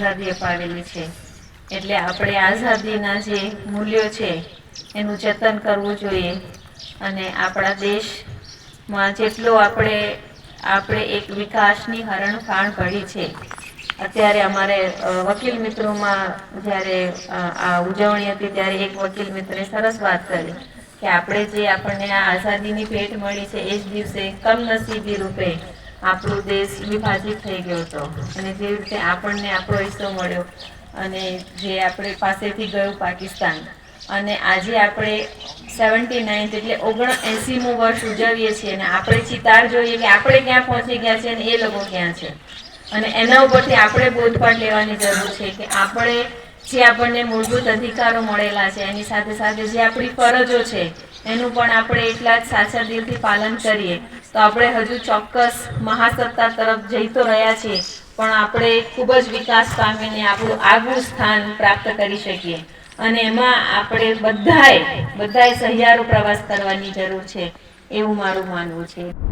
આઝાદી અપાવેલી છે. એટલે આપણે આઝાદીના જે મૂલ્યો છે એનું જતન કરવું જોઈએ અને આપણા દેશમાં જેટલો આપણે એક વિકાસની હરણફાળ ભળી છે. અત્યારે અમારે વકીલ મિત્રોમાં જ્યારે આ ઉજવણી હતી ત્યારે એક વકીલ મિત્રે સરસ વાત કરી કે આપણને આ આઝાદીની ભેટ મળી છે એ જ દિવસે કમનસીબી રૂપે આપણો દેશ વિભાજિત થઈ ગયો હતો અને જે રીતે આપણને આપણો હિસ્સો મળ્યો અને જે આપણે પાસેથી ગયું પાકિસ્તાન અને આજે આપણે 79th એટલે 79મું વર્ષ ઉજવીએ છીએ અને આપણે ચિતાર જોઈએ કે આપણે ક્યાં પહોંચી ગયા છે અને એ લોકો ક્યાં છે અને એના ઉપરથી આપણે બોધપાઠ લેવાની જરૂર છે કે આપણને મૂળભૂત અધિકારો મળેલા છે એની સાથે સાથે જે આપણી ફરજો છે એનું પણ આપણે એટલા જ સાચા દિલથી પાલન કરીએ તો આપણે હજુ ચોક્કસ મહાસત્તા તરફ જઈ તો રહ્યા છીએ પણ આપણે ખૂબ જ વિકાસ પામીને આપણું આગવું સ્થાન પ્રાપ્ત કરી શકીએ અને એમાં આપણે બધાએ સહિયારો પ્રવાસ કરવાની જરૂર છે એવું મારું માનવું છે.